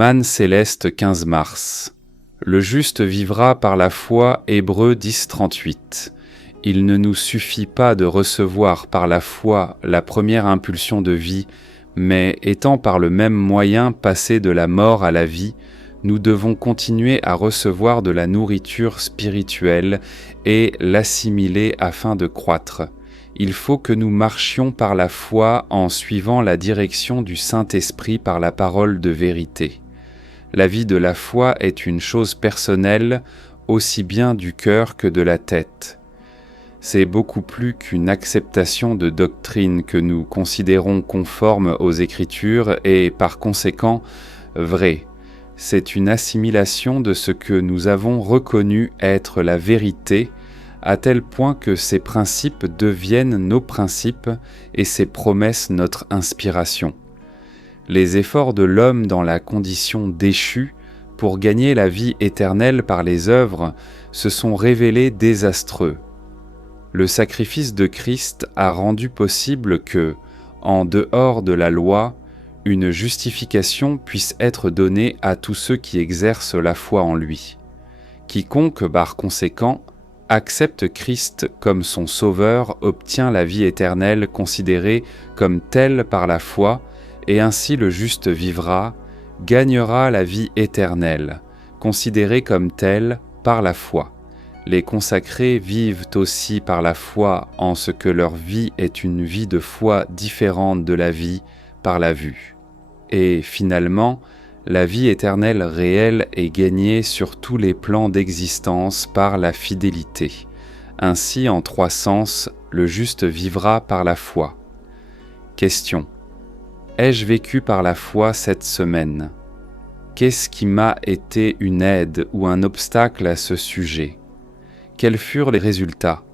Manne céleste 15 mars. Le juste vivra par la foi, Hébreux 10:38. Il ne nous suffit pas de recevoir par la foi la première impulsion de vie, mais étant par le même moyen passé de la mort à la vie, nous devons continuer à recevoir de la nourriture spirituelle et l'assimiler afin de croître. Il faut que nous marchions par la foi en suivant la direction du Saint-Esprit par la parole de vérité. La vie de la foi est une chose personnelle, aussi bien du cœur que de la tête. C'est beaucoup plus qu'une acceptation de doctrine que nous considérons conforme aux Écritures et, par conséquent, vraie. C'est une assimilation de ce que nous avons reconnu être la vérité, à tel point que ces principes deviennent nos principes et ces promesses notre inspiration. Les efforts de l'homme dans la condition déchue pour gagner la vie éternelle par les œuvres se sont révélés désastreux. Le sacrifice de Christ a rendu possible que, en dehors de la loi, une justification puisse être donnée à tous ceux qui exercent la foi en lui. Quiconque, par conséquent, accepte Christ comme son Sauveur obtient la vie éternelle considérée comme telle par la foi, et ainsi le juste vivra, gagnera la vie éternelle, considérée comme telle par la foi. Les consacrés vivent aussi par la foi en ce que leur vie est une vie de foi différente de la vie par la vue. Et finalement, la vie éternelle réelle est gagnée sur tous les plans d'existence par la fidélité. Ainsi, en 3 sens, le juste vivra par la foi. Question. Ai-je vécu par la foi cette semaine? Qu'est-ce qui m'a été une aide ou un obstacle à ce sujet? Quels furent les résultats?